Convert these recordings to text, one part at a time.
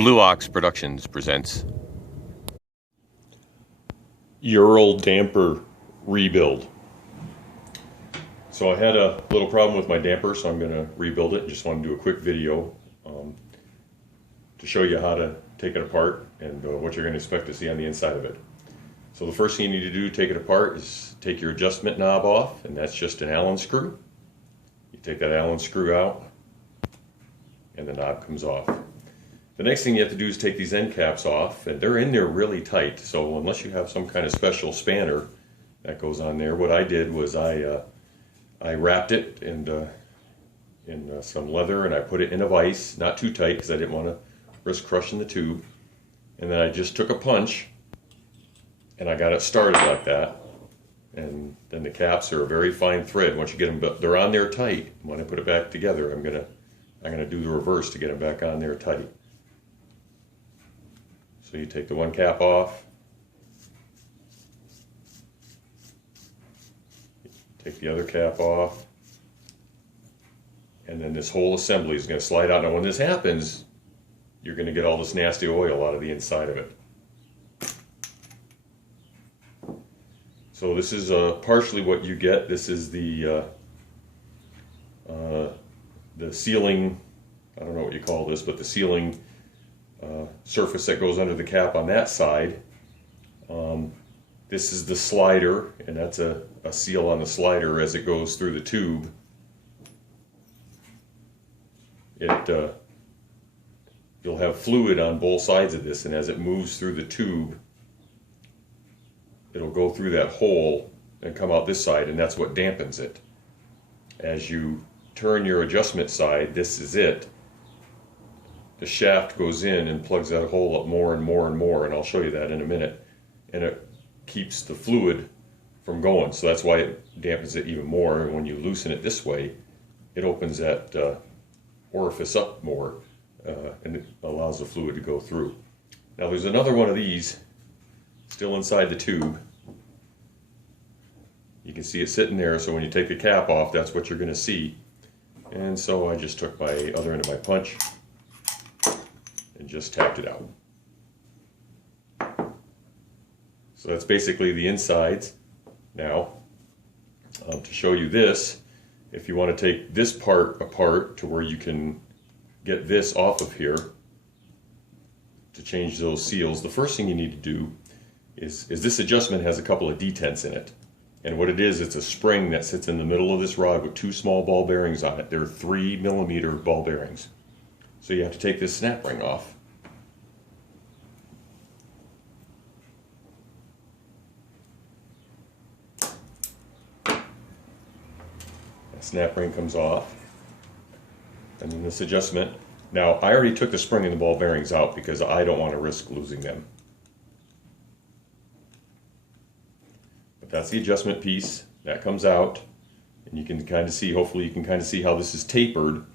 Blue Ox Productions presents Ural damper rebuild. So I had a little problem with my damper, so I'm going to rebuild it. Just want to do a quick video to show you how to take it apart and what you're going to expect to see on the inside of it. So the first thing you need to do to take it apart is take your adjustment knob off, and that's just an Allen screw. You take that Allen screw out and the knob comes off. The next thing you have to do is take these end caps off, and they're in there really tight, so unless you have some kind of special spanner that goes on there, what I did was I wrapped it in some leather, and I put it in a vise, not too tight because I didn't want to risk crushing the tube. And then I just took a punch and I got it started like that. And then the caps are a very fine thread. Once you get them, they're on there tight. When I put it back together, I'm gonna do the reverse to get them back on there tight. So you take the one cap off, take the other cap off, and then this whole assembly is going to slide out. Now when this happens, you're going to get all this nasty oil out of the inside of it. So this is partially what you get. This is the sealing, I don't know what you call this, but the sealing surface that goes under the cap on that side. This is the slider, and that's a seal on the slider as it goes through the tube. You'll have fluid on both sides of this, and as it moves through the tube, it'll go through that hole and come out this side, and that's what dampens it. As you turn your adjustment side, this is it. The shaft goes in and plugs that hole up more and more and more, and I'll show you that in a minute. And it keeps the fluid from going, so that's why it dampens it even more. And when you loosen it this way, it opens that orifice up more, and it allows the fluid to go through. Now there's another one of these still inside the tube. You can see it sitting there, so when you take the cap off, that's what you're going to see. And so I just took my other end of my punch and just tapped it out. So that's basically the insides. Now, to show you this, if you want to take this part apart to where you can get this off of here to change those seals, the first thing you need to do is this adjustment has a couple of detents in it. And what it is, it's a spring that sits in the middle of this rod with two small ball bearings on it. They're 3mm ball bearings. So you have to take this snap ring off. That snap ring comes off. And then this adjustment. Now, I already took the spring and the ball bearings out because I don't want to risk losing them. But that's the adjustment piece. That comes out. And you can kind of see, hopefully you can kind of see how this is tapered.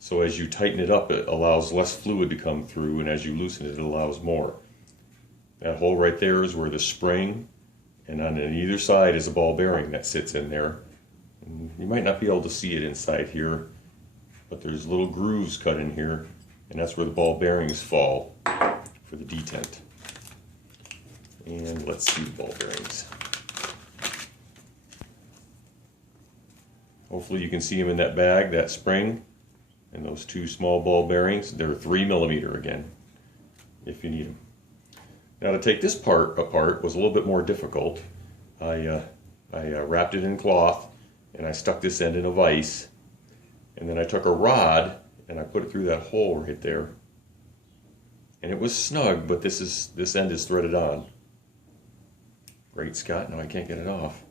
So as you tighten it up, it allows less fluid to come through, and as you loosen it, it allows more. That hole right there is where the spring, and on either side is a ball bearing that sits in there. And you might not be able to see it inside here, but there's little grooves cut in here, and that's where the ball bearings fall for the detent. And let's see the ball bearings. Hopefully you can see them in that bag, that spring. And those two small ball bearings, they're 3mm again, if you need them. Now to take this part apart was a little bit more difficult. I wrapped it in cloth, and I stuck this end in a vise. And then I took a rod, and I put it through that hole right there. And it was snug, but this end is threaded on. Great Scott, now I can't get it off.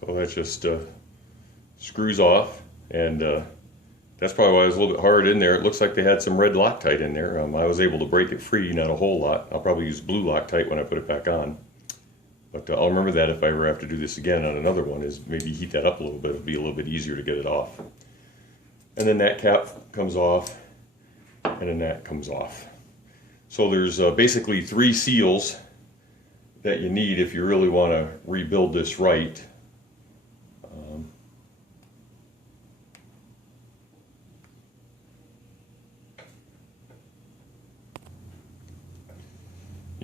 So that just screws off, and that's probably why it was a little bit hard in there. It looks like they had some red Loctite in there. I was able to break it free, not a whole lot. I'll probably use blue Loctite when I put it back on. But I'll remember that if I ever have to do this again on another one, is maybe heat that up a little bit. It'll be a little bit easier to get it off. And then that cap comes off, and then that comes off. So there's basically three seals that you need if you really want to rebuild this right.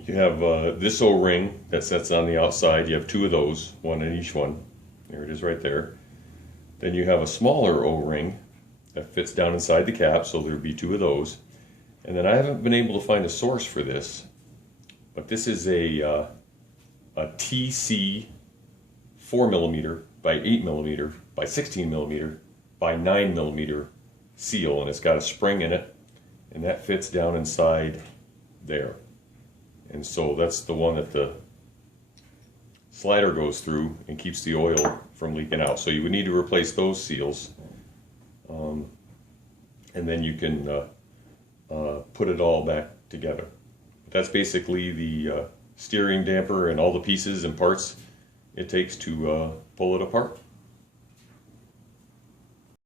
You have this O-ring that sets on the outside. You have two of those, one in each one. There it is right there. Then you have a smaller O-ring that fits down inside the cap, so there'll be two of those. And then I haven't been able to find a source for this, but this is a TC 4mm by 8mm by 16mm by 9mm seal, and it's got a spring in it, and that fits down inside there. And so that's the one that the slider goes through and keeps the oil from leaking out. So you would need to replace those seals, and then you can put it all back together. That's basically the steering damper and all the pieces and parts it takes to pull it apart.